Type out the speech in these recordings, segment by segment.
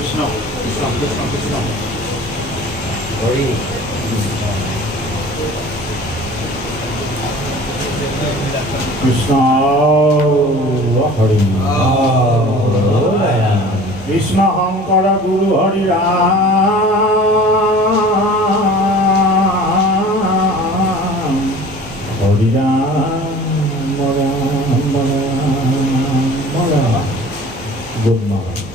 কৃষ্ণ কৃষ্ণ কৃষ্ণ কৃষ্ণ হৰি কৃষ্ণ হৰি কৃষ্ণ শঙ্কৰ গুৰু Hari Ram Hari Ram Ram Ram good morning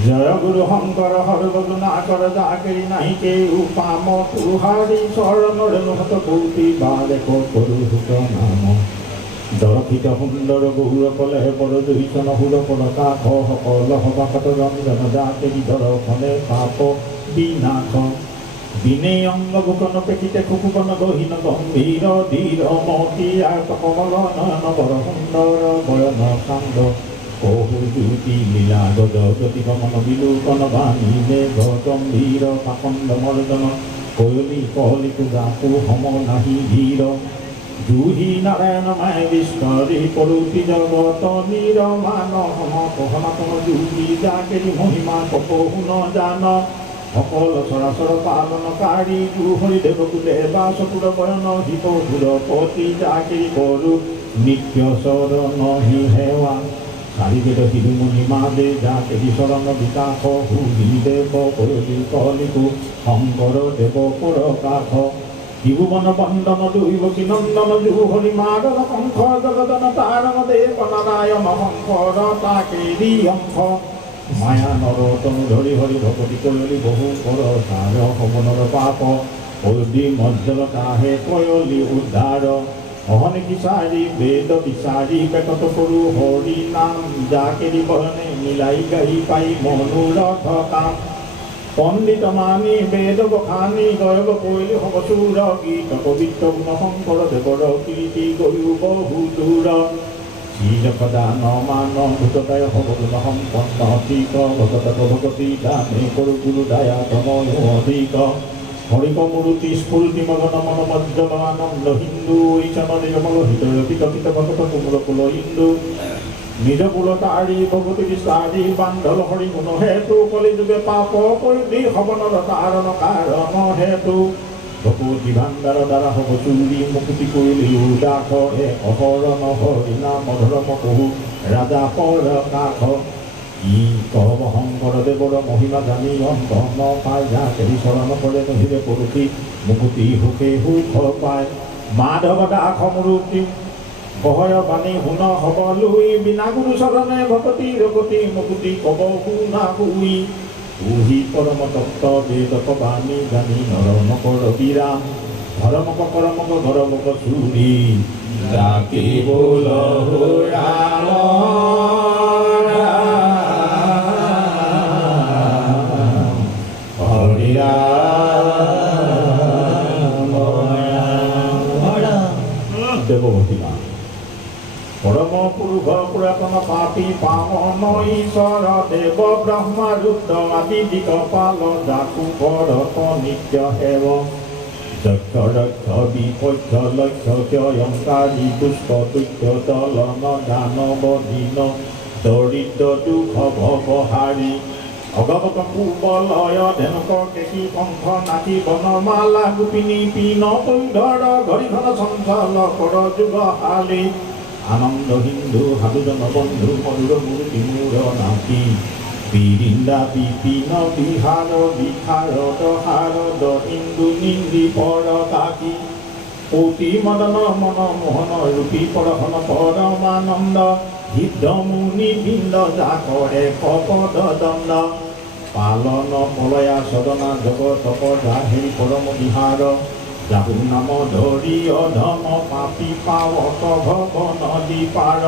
জয় গুৰু শঙ্কৰ সৰ্বগুণাকৰ যাকেৰি নাহি কেউ পাম তুহাৰি চৰণৰ নহত কৌতি বাৰে কৰো সুত নাম দৰক্ষিত সুন্দৰ গৌৰ কলে বৰ দুইজন সুৰ পৰ কাষ সকল সভাসত ৰঞ্জন যাকেৰি দৰ্শনে পাপ বিনাশ বিনে অঙ্গ ভূষণ পেখিতে কুকুকন গহীন গম্ভীৰ ধীৰ মতি কমল নয়ন বৰ সুন্দৰ বয়ন কাণ্ড কহুজুতি লীলা গজ গতি গমন বিলোকন বাণী মেঘ গম্ভীৰ পাখণ্ড মৰ্দন কয়লি কহলি পূজাকু সম নাহি ধীৰ জুহি নাৰায়ণ মায় বিষ্ণৰি পৰুতি জগত নিৰমান সমাতম জুহি যাকেৰি মহিমা কপহু ন জান সকল চৰাচৰ পালনকাৰী গুহৰি দেৱকুলে বা চকুৰ বয়ন হিতসুৰ পতি যাকেৰি কৰো নিত্য চৰণ হি সেৱা চাৰিবেদ শিৰোমণি মাদে যাকেৰি চৰণ বিকাশ হুৰি দেৱ কয়লি কলিকু শংকৰ দেৱ পৰ কাষ ত্ৰিভুৱন বন্দন দৈৱকী নন্দন জুহৰি মাদল কংস জগদন তাৰণ দেৱ নাৰায়ণ শংকৰ তাকেৰি অংশ মায়া নৰোত্তম ধৰি হৰি ভকতি কয়লি বহু পৰ সাৰ সমনৰ পাপ অদি মজ্জল কাহে কয়লি উদ্ধাৰ অহন বিচাৰি বেদ বিচাৰি পেটত সৰু হৰি নাম যাকেৰি বৰনে মিলাই গাই পাই মনোৰথ কাম পণ্ডিত মানি বেদ বখানি গয়ব কৈলি হব চুৰ গীত পবিত্ৰ গুণ শংকৰ দেৱৰ কীৰ্তি গয়ো বহু দূৰ শ্ৰীজপদান মান ভূততায় হব গুণ সম্পন্ন অধিক ভগত ভগতি দানে কৰো গুৰু দায়া তময় অধিক হৰিক মূৰ্তি স্ফুৰ্তি মগন মন মজ্জল আনন্দ হিন্দু ঈশান নিৰমল হৃদয় বিকশিত ভগত কুমুল কুল হিন্দু নিজ কুলতাৰি ভগতি বিস্তাৰি বান্ধল হৰি গুণ হেতু কলি যুগে পাপ কৈলি হবনৰ তাৰণ কাৰণ হেতু ভগৱতী ভাণ্ডাৰ দ্বাৰা হব চুৰি মুকুতি কৰিলি উদাস হে অহৰণ হৰি নাম ধৰ্ম বহু ৰাজা পৰ কাষ ই কহব শংকৰ দেৱৰ মহিমা জানি অন্ত ন পাই যাকেৰি চৰণ কৰে নহিৰে পৰুতি মুকুতি সুখে সুখ পায় মাধৱ দাস মূৰ্তি বহয় বাণী শুন হব লুই বিনা গুৰু চৰণে ভকতিৰ গতি মুকুতি কব শুনা শুই উহি পৰম তত্ত বেদক বাণী জানি নৰ নকৰ বিৰাম ধৰ্মক কৰমক ধৰ্মক চুৰি যাকে বোল ৰাম হৰি ৰাম দেৱভূতি মা পৰম পুৰুষ পুৰাতন পাপী পাৱন ঈশ্বৰ দেৱ ব্ৰহ্মা ৰুদ্ৰ আদি দিগপাল যাকু ভৰত নিত্য সেৱ যক্ষ ৰক্ষ বিপক্ষ লক্ষ্য ক্ষয়ংকাৰী পুষ্প তুক্ষ দলন দানৱ দীন দৰিদ্ৰ দুখ ভৱহাৰী অগৱত কুবলয় ধেনুক কেশী কণ্ঠ নাচি বনমালা গোপিনী পিন তৈধৰ ঘৰিখন চঞ্চল কৰ যুগশালী আনন্দ হিন্দু সাধুজন বন্ধু মধুৰ মূৰ্তি মূৰ নাচি বিৰিন্দা বিপিন বিহাৰ বিশাৰদ শাৰদ ইন্দু নিন্দি পৰ কাকী কৌতি মদন মন মোহন ৰূপী পৰহন পৰমানন্দ সিদ্ধ মুনি বৃন্দ যাকৰে কপদ দণ্ড পালন পলয়া সদনা জগত পদাহে পৰম বিহাৰ যাহু নাম ধৰি অধম পাপী পাৱক ভৱ নদী পাৰ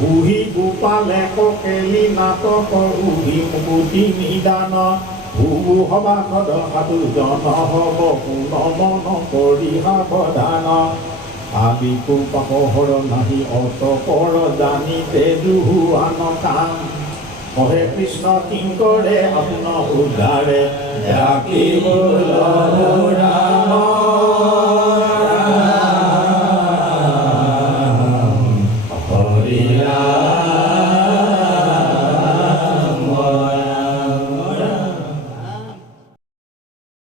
বুহি গোপালে ককেলি নাটক উহি মুকুতি নিদান ভূ সভাসদ সাধু জন হব পুন মন কৰি সাৱধান আবি পাপহৰ নাহি অত পৰ জানিতে জুহুৱান কাম কহে কৃষ্ণ কিংকৰে আপোন উদ্ধাৰে যাকে বোল ৰাম